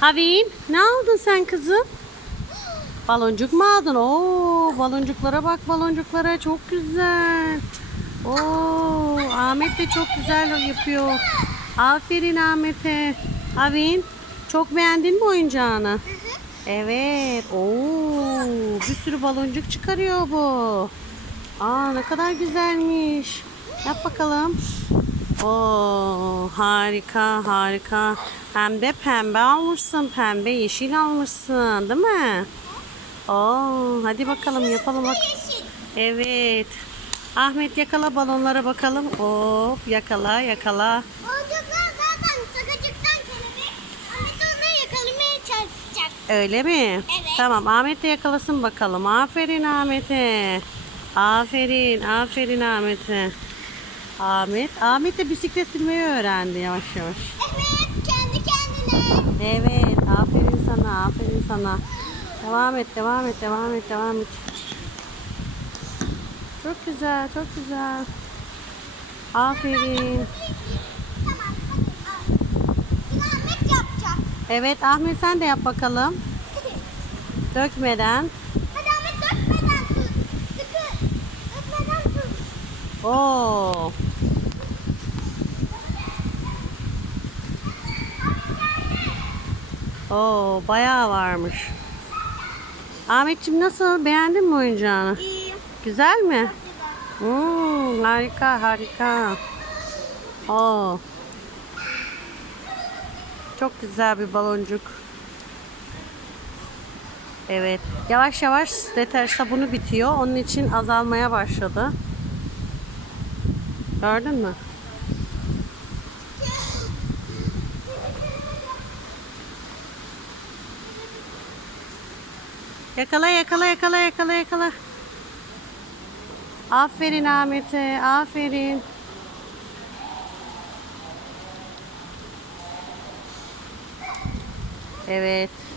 Havin ne aldın sen kızım? Baloncuk mu aldın? Oo, baloncuklara bak baloncuklara çok güzel. Oo, Ahmet de çok güzel yapıyor. Aferin Ahmet'e. Havin çok beğendin mi oyuncağını? Evet. Oo, bir sürü baloncuk çıkarıyor bu. Aa ne kadar güzelmiş. Yap bakalım. Oo harika harika. Hem de pembe almışsın. Pembe yeşil almışsın değil mi? Oo hadi bakalım yapalım bak. Evet. Ahmet yakala balonlara bakalım. Hop yakala yakala. Oyuncaklar zaten sakacıktan kelebek. Ahmet onları yakalamaya çalışacak. Öyle mi? Evet. Tamam Ahmet de yakalasın bakalım. Aferin Ahmet'e. Aferin, aferin Ahmet'e. Ahmet, Ahmet de bisiklet sürmeyi öğrendi yavaş yavaş. Evet kendi kendine. Evet, aferin sana, aferin sana. Devam et, devam et, devam et, devam et. Çok güzel, çok güzel. Aferin. Evet, Ahmet sen de yap bakalım. Dökmeden. Hadi Ahmet dökmeden tut. Sıkı. Dökmeden tut. Oo. Oo, bayağı varmış. Ahmetciğim nasıl? Beğendin mi oyuncağını? İyi. Güzel mi? Hmm, harika, harika. Oo. Çok güzel bir baloncuk. Evet. Yavaş yavaş deter sabunu bitiyor. Onun için azalmaya başladı. Gördün mü? Yakala yakala yakala yakala yakala. Aferin Ahmet'e. Aferin. Evet.